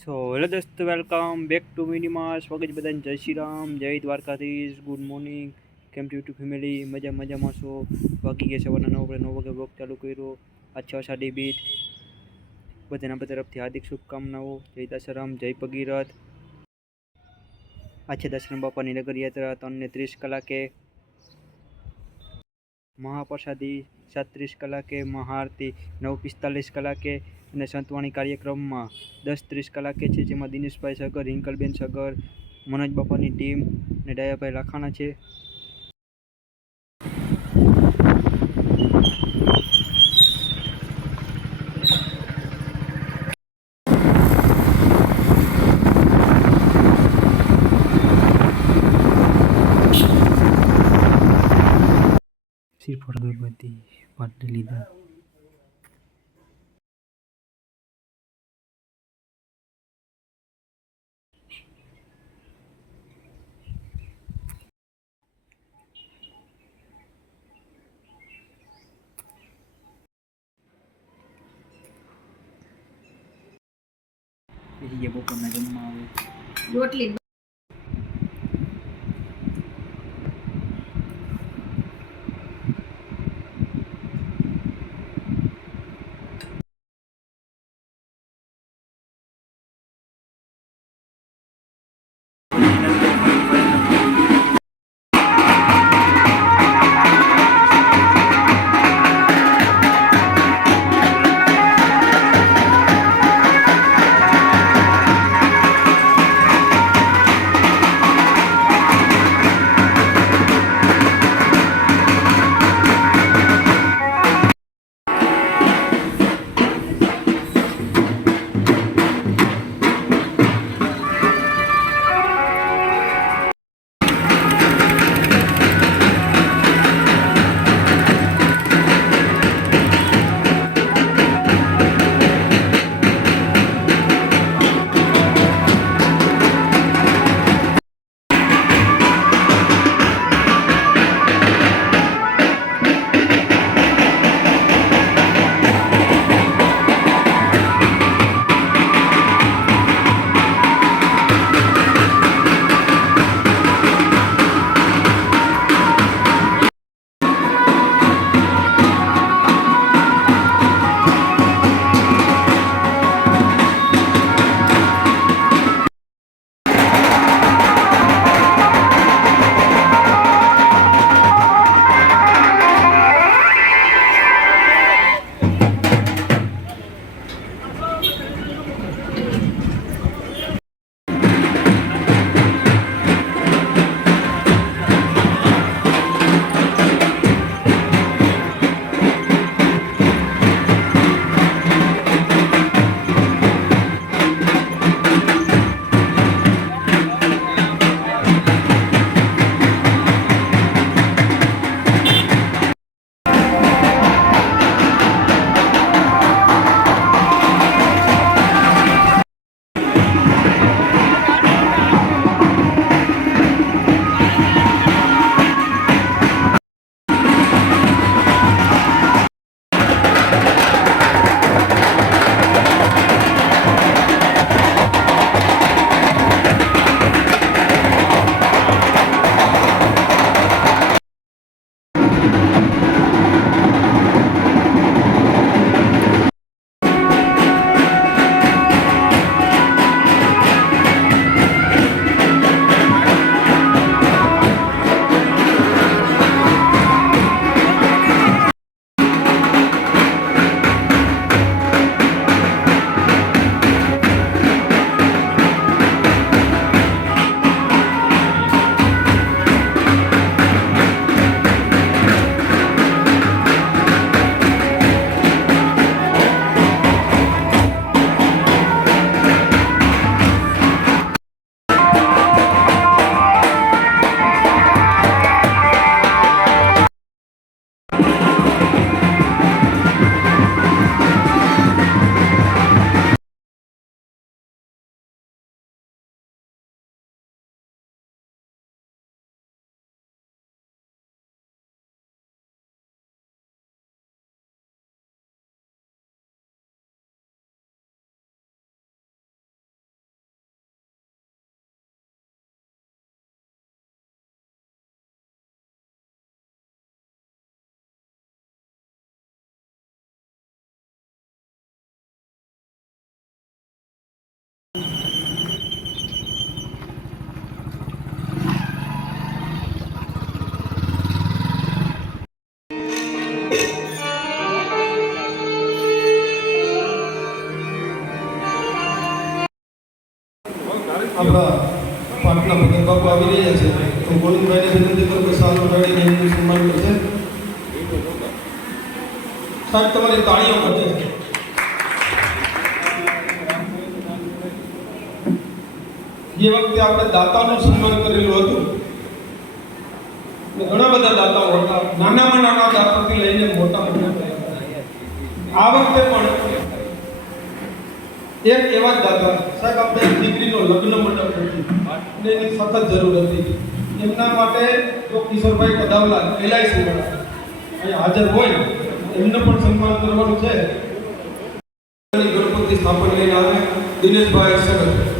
So hello દોસ્તો, welcome back to મિનીમાં. સ્વાગત બધાને. જય શ્રી રામ, જય Dwarkadhish, good morning. Came to YouTube family? મજામાં છો? વાગી ગયા સવારના 9 વાગે બ્લોગ ચાલુ કર્યો. આછા સાડી બીટ બધાના તરફથી હાર્દિક શુભકામનાઓ. જય દાસારામ, જય ભગીરથ. આછા દર્શન બાપાની નગર યાત્રા 3:30 કલાકે, મહાપ્રસાદી 37 કલાકે, મહાઆરતી 9:45 કલાકે અને સંતવાણી કાર્યક્રમમાં 10:30 કલાકે છે, જેમાં દિનેશભાઈ સગર, રિંકલબેન સગર, મનોજ બાપાની ટીમ અને ડાયાભાઈ લાખાણા છે. શ્રીફળ અગરબત્તી પાટલી લીધા. પછી બપોરના જમવા આવે રોટલી. આપણા પાટના ભગત બાપુ આવી રહ્યા છે. તો ગોવિંદભાઈને વિનંતી કરું કે સાલ ઉડાડીને એમનું સન્માન કરશે. સાહેબ તમારી તાળીઓ કરશે. એ વખતે આપણે દાતાનું સન્માન કરેલું હતું. ઘણા બધા દાતાઓ હતા, નાનામાં નાના દાતાથી લઈને મોટા મોટા. આ વખતે પણ એક એવા જ દાતા સાહેબ, આપણે દીકરીનો લગ્ન મંડપ હતું અને એની સખત જરૂર હતી. એમના માટે જો કિશોરભાઈ કદાવલા LIC વાળા અહીં હાજર હોય એમને પણ સન્માન કરવાનું છે. ગણપતિ સ્થાપન લઈને આવે દિનેશભાઈ સગત.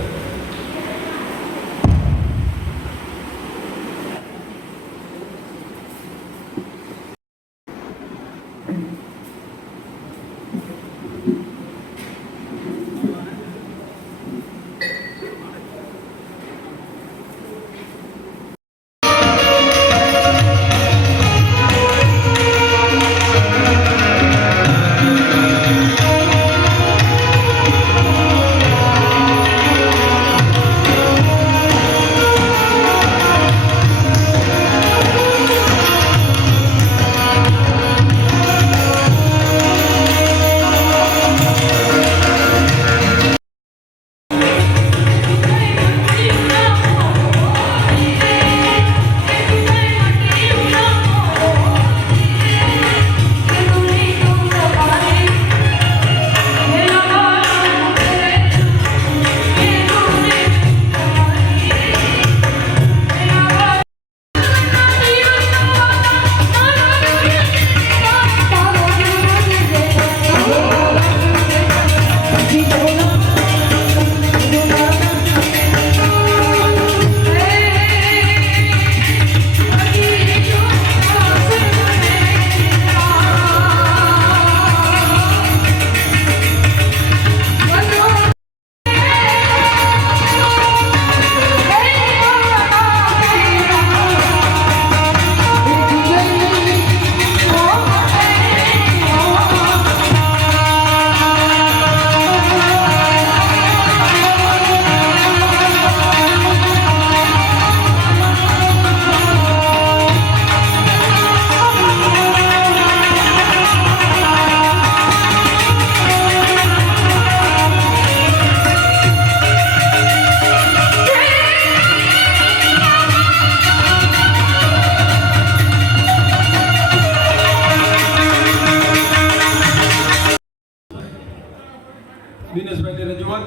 દિનેશભાઈની રજૂઆત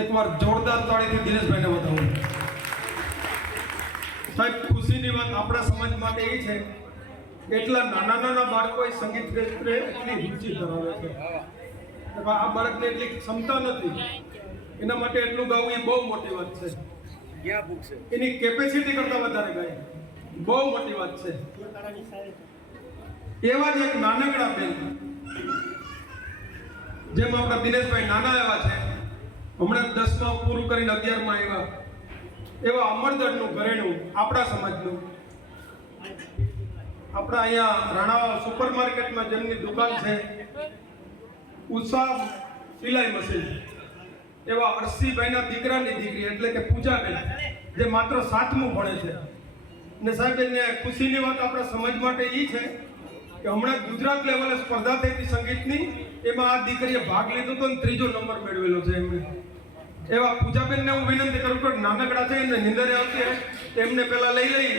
એકવાર જોરદાર તાળીથી દિનેશભાઈને વધાવું. સાહેબ, ખુશીની વાત આપણા સમાજ માટે એ છે એટલા નાના નાના બાળકો સંગીત ક્ષેત્રે એટલી રુચિ ધરાવે છે. આ બાળકને એટલી ક્ષમતા નથી, એના માટે એટલું ગાવું એ બહુ મોટી વાત છે. એની કેપેસિટી કરતા વધારે ગાય, બહુ મોટી વાત છે. એવા જ એક નાનકડા બેન, જેમ આપણા દિનેશભાઈ નાના એવા છે, હમણાં 10માં પૂરું કરીને 11માં આવ્યા, એવા અમરદળનું ઘરેણું આપણા સમાજનું, આપણા અહીંયા રાણાવા સુપર માર્કેટમાં જેમની દુકાન છે, ઉષા સિલાઈ મશીન, એવા અરસીભાઈના દીકરાની દીકરી એટલે કે પૂજાબેન, જે માત્ર 7મું ભણે છે. ને સાહેબ, એને ખુશીની વાત આપણા સમાજ માટે એ છે કે હમણાં ગુજરાત લેવલે સ્પર્ધા થઈ હતી સંગીતની, એમાં આ દીકરીએ ભાગ લીધો હતો અને 3જો નંબર મેળવેલો છે એમને. એવા પૂજાબેનને હું વિનંતી કરું કે નાનકડા છે એને નિંદરે આવતી હોય એમને પહેલા લઈ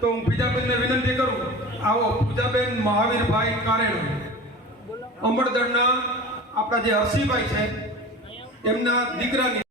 તો હું પૂજાબેનને વિનંતી કરું, આવો પૂજાબેન મહાવીરભાઈ કારેણ, અમરદળના આપણા જે હર્ષીભાઈ છે એમના દીકરાની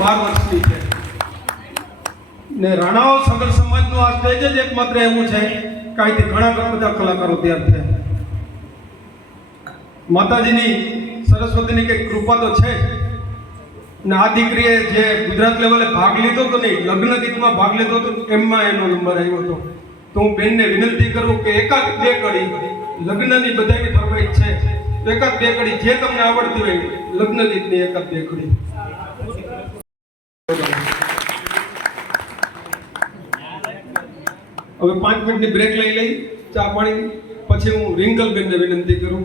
12 વર્ષની છે ને રાણાઓ સગર સમાજનું આ સ્ટેજ જ એકમાત્ર એવું છે કે અહીંથી ઘણા બધા કલાકારો તૈયાર થયા. માતાજીની સરસ્વતીની કંઈક કૃપા તો છે ને આ દીકરીએ જે ગુજરાત લેવલે ભાગ લીધો હતો નહીં, લગ્ન ગીતમાં ભાગ લીધો હતો, એમાં એનો નંબર આવ્યો હતો. તો હું બેનને વિનંતી કરું કે એકાદ બે કડી લગ્નની બધાની ફરમાઈશ છે, એકાદ બે કડી જે તમને આવડતી હોય લગ્ન ગીતની એકાદ બે કડી. હવે 5 મિનિટની બ્રેક લઈ લઈ ચા પાણી, પછી હું રિંકલબેનને વિનંતી કરું.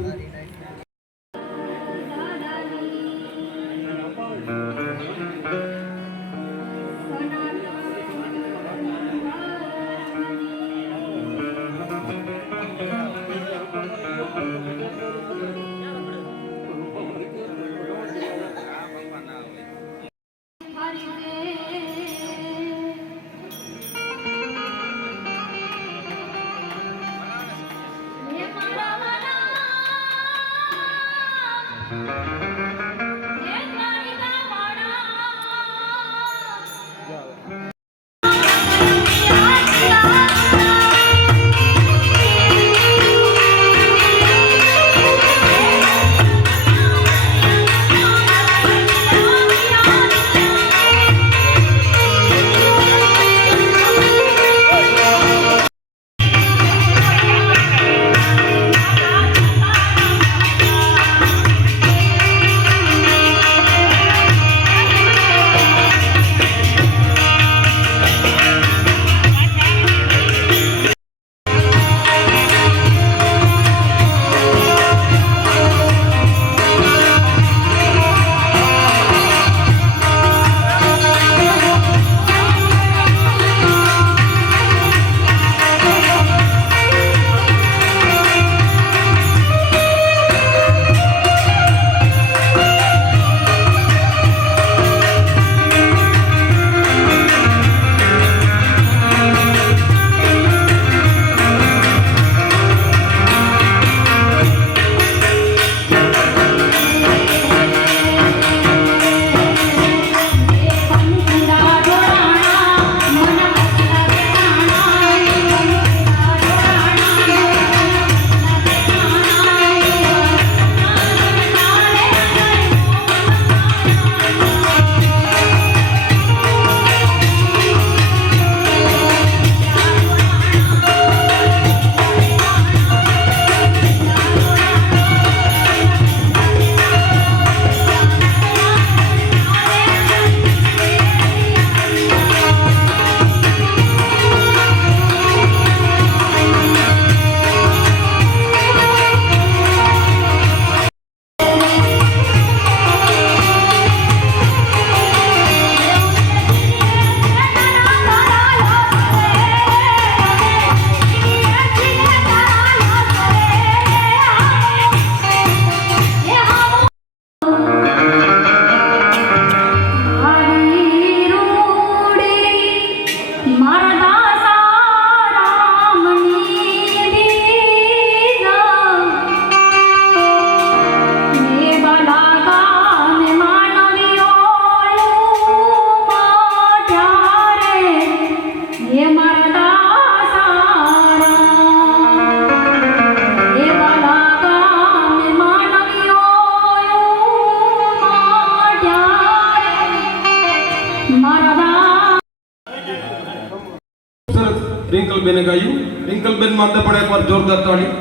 રિંકલબેને ગાયું. રિંકલબેન માટે પણ એકવાર જોરદાર તાળી.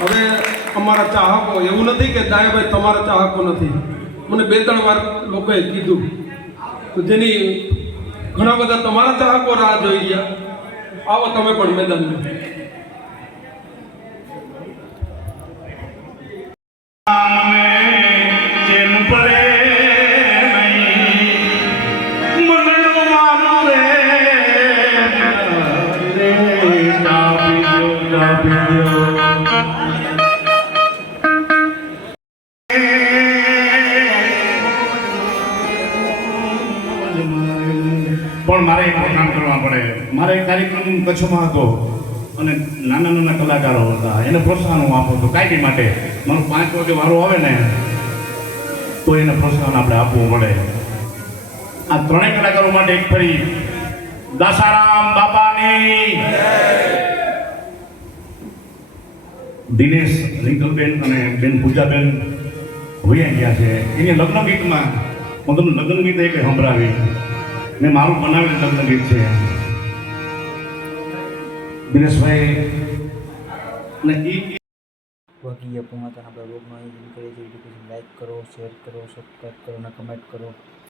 હવે અમારા ચાહકો, એવું નથી કે દાયાભાઈ તમારા ચાહકો નથી, મને 2-3 વાર લોકોએ કીધું, તો જેની ઘણા બધા તમારા ચાહકો રાહ જોઈ ગયા. આવો તમે પણ મેદાનમાં. પણ મારે એક કામ કરવા પડે. મારે એક કાર્યક્રમ કચ્છમાં હતો અને નાના નાના કલાકારો હતા, એને પ્રોત્સાહન હું આપું છું કાયમી માટે. મારો 5 વાગે વારો આવે ને તો એને પ્રોત્સાહન આપણે આપવું પડે. આ ત્રણેય કલાકારો માટે એક ફરી દાસારામ બાપાની દિનેશ રિંકલબેન અને બેન પૂજાબેન વૈયા ગયા છે. એની લગ્ન ગીતમાં હું તમને લગ્ન ગીત એક સંભળાવી. મેં મારું બનાવેલું લગ્ન ગીત છે. દિનેશભાઈ અને વાગીયા પૂર્ણ આપણા બ્લોગનો આયોજન કરીએ છીએ. લાઈક કરો, શેર કરો, સબસ્ક્રાઈબ કરો અને કમેન્ટ કરો.